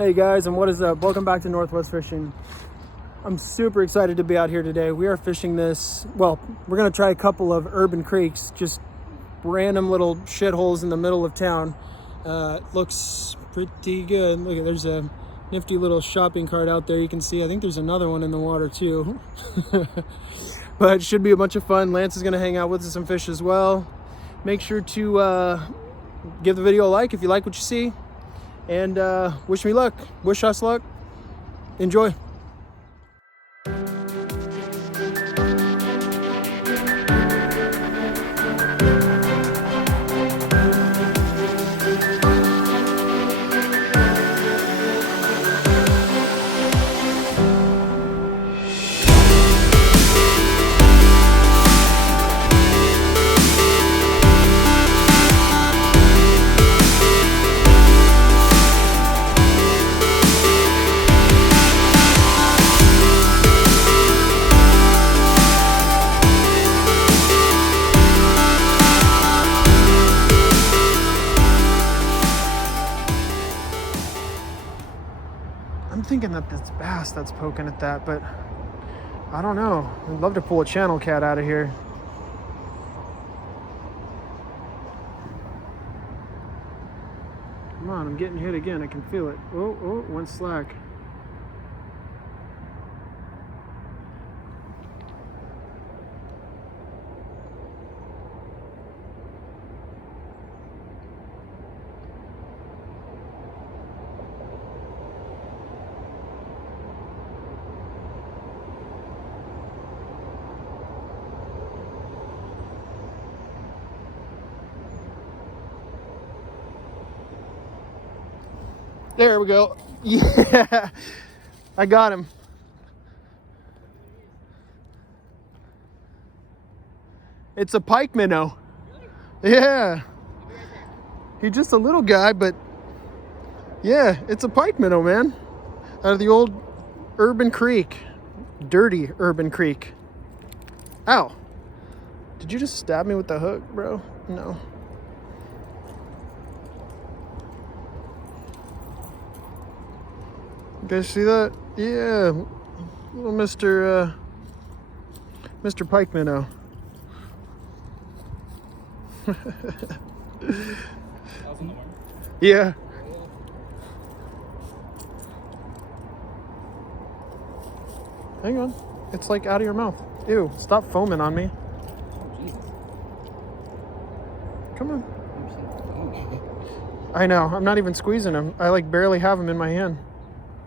Hey guys, and what is up? Welcome back to Northwest Fishing. I'm super excited to be out here today. We are fishing this, well, we're gonna try a couple of urban creeks, just random little shitholes in the middle of town. Looks pretty good. Look, there's a nifty little shopping cart out there you can see. I think there's another one in the water too. But it should be a bunch of fun. Lance is gonna hang out with some fish as well. Make sure to give the video a like if you like what you see. And wish me luck. Wish us luck. Enjoy. I'm thinking that it's bass that's poking at that, but I don't know. I'd love to pull a channel cat out of here. Come on, I'm getting hit again. I can feel it. Oh, went slack. There we go. Yeah, I got him. It's a pike minnow. Yeah. He's just a little guy, but yeah, it's a pike minnow, man. Out of the old urban creek. Dirty urban creek. Ow. Did you just stab me with the hook, bro? No. You guys see that? Yeah, little Mr. Pike minnow. Yeah. Hang on, it's like out of your mouth. Ew! Stop foaming on me. Come on. I know. I'm not even squeezing him. I like barely have him in my hand.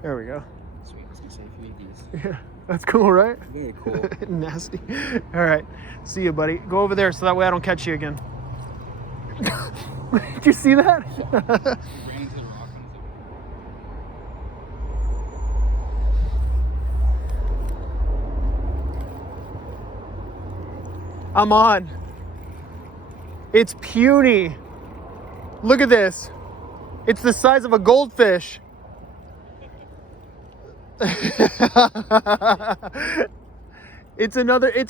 There we go. Sweet, I was gonna say, if you need these. Yeah, that's cool, right? Very cool. Nasty. All right, see you, buddy. Go over there so that way I don't catch you again. Did you see that? I'm on. It's puny. Look at this. It's the size of a goldfish. It's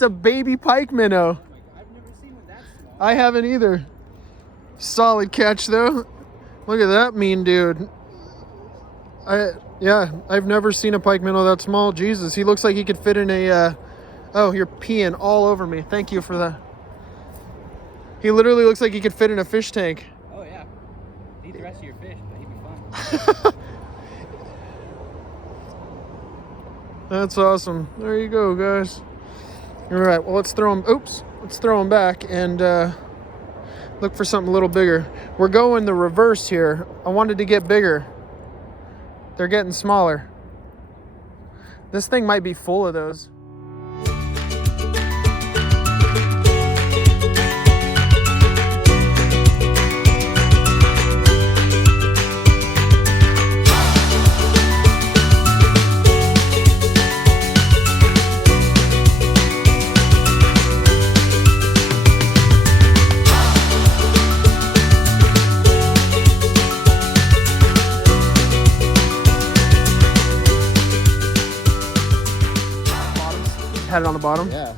a baby pike minnow. I've never seen one that small. I haven't either. Solid catch though. Look at that mean dude. I've never seen a pike minnow that small. Jesus, he looks like he could fit in a oh, you're peeing all over me. Thank you for that. He literally looks like he could fit in a fish tank. Oh yeah. Eat the rest of your fish, but he'd be fun. That's awesome. There you go, guys. All right, well, let's throw them. Oops, let's throw them back and look for something a little bigger. We're going the reverse here. I wanted to get bigger. They're getting smaller. This thing might be full of those. Had it on the bottom? Yeah.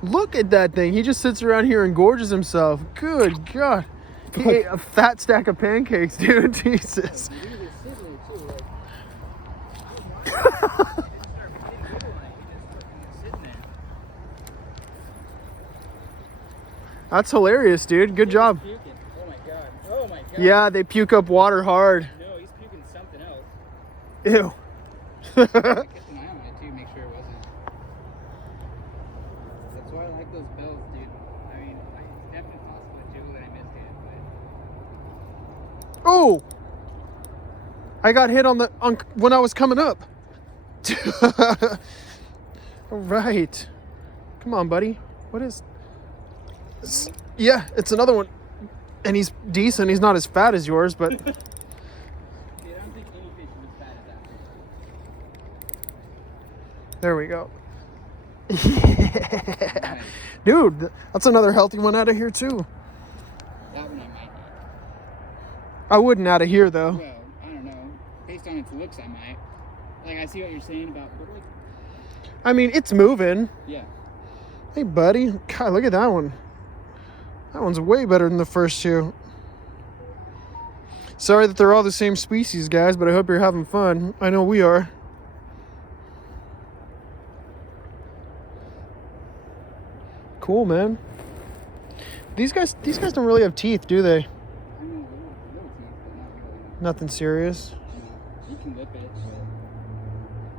Look at that thing. He just sits around here and gorges himself. Good God. He ate a fat stack of pancakes, dude. Jesus. Really sitting. That's hilarious, dude. Good job. Oh my god. Oh my god. Yeah, they puke up water hard. No, he's puking something else. Ew. I kept an eye on it too, make sure it wasn't. That's why I like those bills, dude. I mean, it's definitely possible to do that I missed it, but. Oh! I got hit on when I was coming up. All right. Come on, buddy. What is... Yeah, it's another one. And he's decent. He's not as fat as yours, but... Dude, I don't think any fish is as bad as that fish. There we go. Dude, that's another healthy one out of here, too. That one I might eat. I wouldn't out of here, though. Well, I don't know. Based on its looks, I might. Like, I see what you're saying about... But like, I mean, it's moving. yeah. Hey, buddy. God, look at that one. That one's way better than the first two. Sorry that they're all the same species, guys, but I hope you're having fun. I know we are. Cool, man. These guys don't really have teeth, do they? I mean, little teeth, but not really. Nothing serious. No. You can lip it,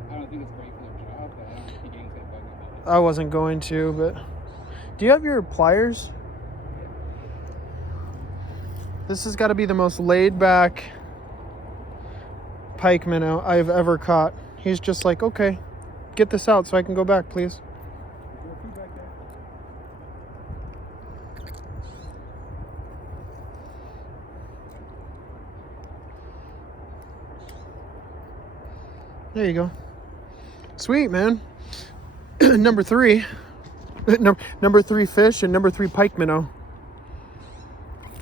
but I don't think it's great for their job, but I don't think anything's gonna bug me about it. I wasn't going to, but... Do you have your pliers? This has got to be the most laid-back pike minnow I've ever caught. He's just like, okay, get this out so I can go back, please. There you go. Sweet, man. Number 3. Number 3 fish and number 3 pike minnow.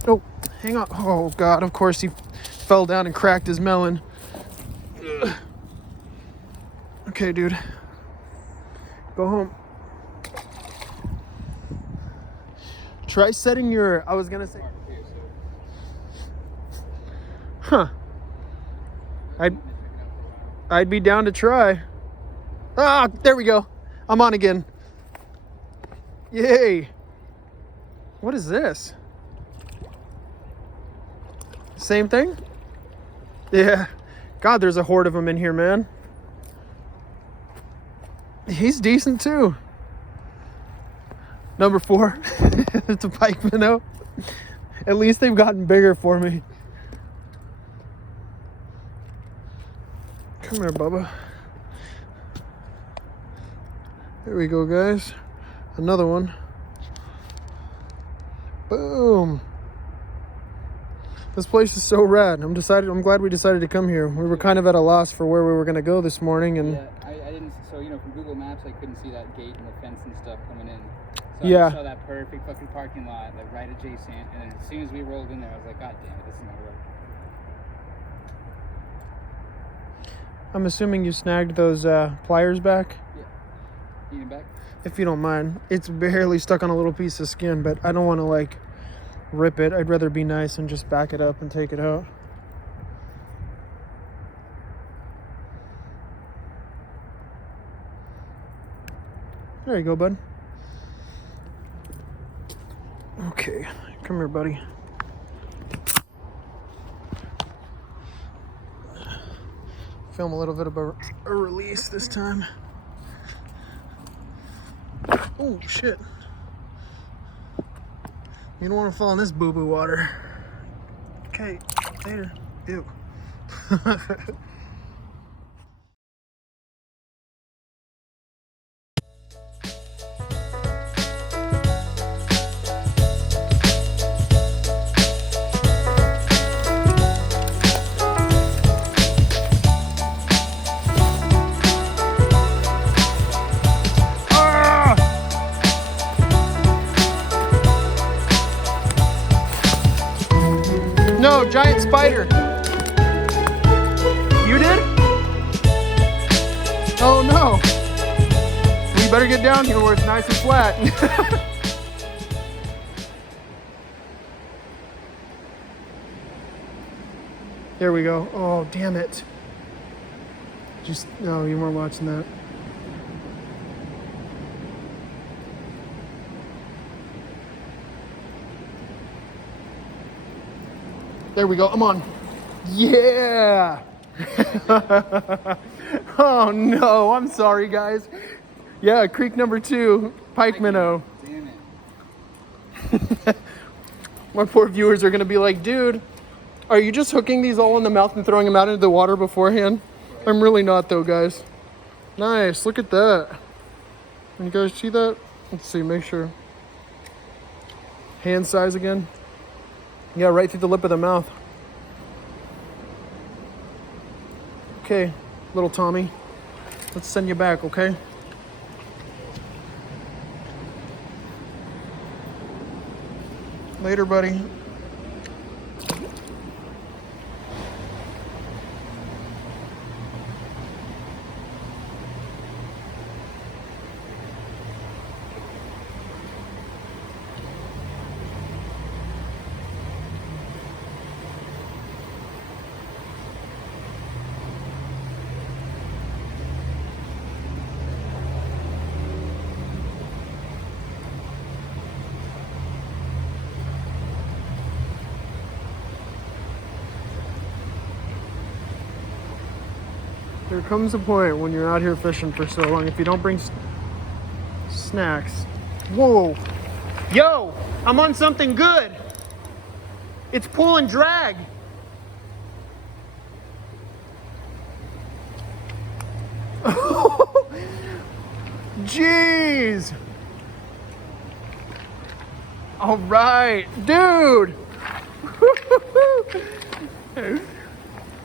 Oh, hang on. Oh, God. Of course, he fell down and cracked his melon. Ugh. Okay, dude. Go home. Try setting your... I was going to say... Huh. I'd be down to try. Ah, there we go. I'm on again. Yay. What is this? Same thing? Yeah. God, there's a horde of them in here, man. He's decent too. Number 4. It's a pike minnow. At least they've gotten bigger for me. Come here, Bubba. There we go, guys. Another one. Boom. This place is so rad. I'm glad we decided to come here. We were kind of at a loss for where we were going to go this morning, and yeah, I didn't. So from Google Maps, I couldn't see that gate and the fence and stuff coming in. So yeah. I saw that perfect fucking parking lot, like right adjacent, and then as soon as we rolled in there, I was like, God damn it, this is not right. I'm assuming you snagged those pliers back. Yeah. You need them back? If you don't mind. It's barely stuck on a little piece of skin, but I don't want to like rip it. I'd rather be nice and just back it up and take it out. There you go, bud. Okay, come here, buddy. Film a little bit of a release this time. Oh, shit. You don't want to fall in this boo-boo water. Okay, later. Ew. No, giant spider. You did? Oh no. We better get down here where it's nice and flat. There we go. Oh, damn it. Just, no, you weren't watching that. There we go. I'm on. Yeah. Oh no, I'm sorry guys. Yeah, creek number 2, pike minnow. Damn it. My poor viewers are gonna be like, dude, are you just hooking these all in the mouth and throwing them out into the water beforehand? I'm really not though, guys. Nice, look at that. Can you guys see that? Let's see, make sure. Hand size again. Yeah, right through the lip of the mouth. Okay, little Tommy. Let's send you back, okay? Later, buddy. There comes a point when you're out here fishing for so long, if you don't bring snacks. Whoa. Yo, I'm on something good. It's pull and drag. Jeez. All right, dude.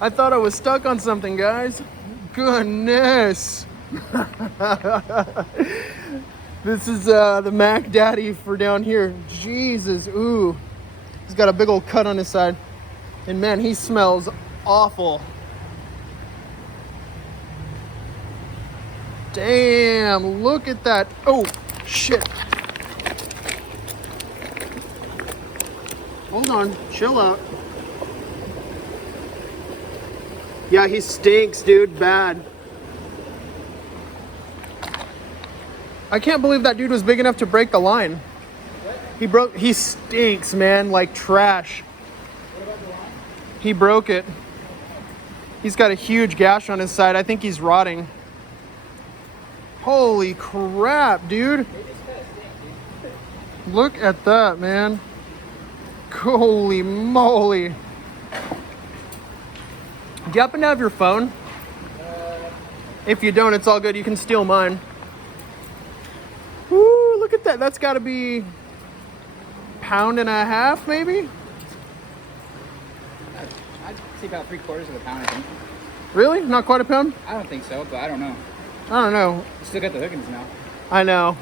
I thought I was stuck on something, guys. Goodness. This is the Mac Daddy for down here. Jesus, ooh. He's got a big old cut on his side. And man, he smells awful. Damn, look at that. Oh, shit. Hold on, chill out. Yeah, he stinks, dude, bad. I can't believe that dude was big enough to break the line. He stinks, man, like trash. What about the line? He broke it. He's got a huge gash on his side. I think he's rotting. Holy crap, dude. They just kind of stink, dude. Look at that, man. Holy moly. Do you happen to have your phone? If you don't, it's all good. You can steal mine. Woo, look at that. That's got to be £1.5 pounds, maybe? I'd say about 3/4 of a pound, I think. Really? Not quite a pound? I don't think so, but I don't know. I don't know. Still got the hookings now. I know.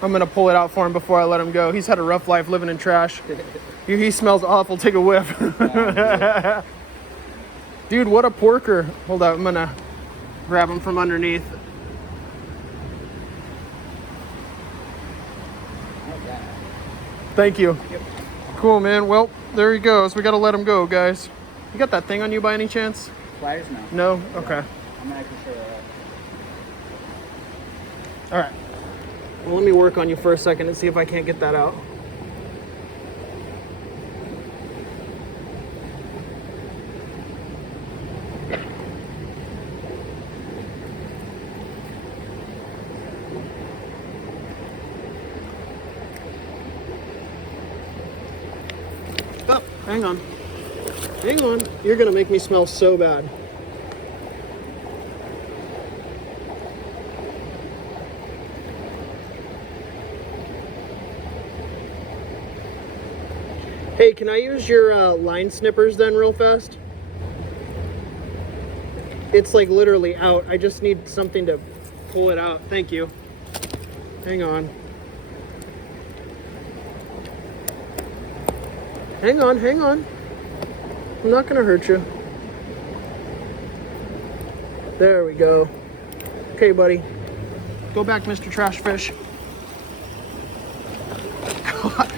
I'm going to pull it out for him before I let him go. He's had a rough life living in trash. He smells awful. Take a whiff. Dude, what a porker. Hold on, I'm going to grab him from underneath. Thank you. Yep. Cool, man. Well, there he goes. We got to let him go, guys. You got that thing on you by any chance? Pliers? No. No? Okay. I'm not actually sure. All right. Well, let me work on you for a second and see if I can't get that out. Oh, hang on. Hang on. You're going to make me smell so bad. Hey, can I use your line snippers then real fast? It's like literally out. I just need something to pull it out. Thank you. Hang on. Hang on, hang on. I'm not gonna hurt you. There we go. Okay, buddy. Go back, Mr. Trash Fish. God.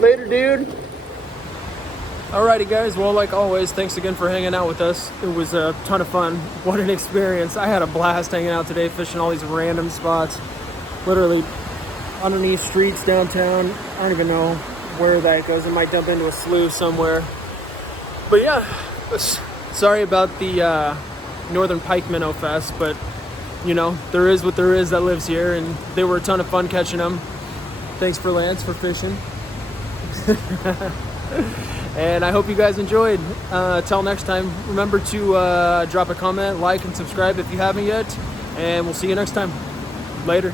Later, dude. Alrighty guys, well like always, thanks again for hanging out with us. It was a ton of fun. What an experience. I had a blast hanging out today, fishing all these random spots. Literally underneath streets downtown. I don't even know where that goes. It might dump into a slough somewhere. But yeah, sorry about the Northern Pike Minnow Fest, but you know, there is what there is that lives here, and they were a ton of fun catching them. Thanks for Lance for fishing. And I hope you guys enjoyed. Till next time, remember to drop a comment, like, and subscribe if you haven't yet. And we'll see you next time. Later.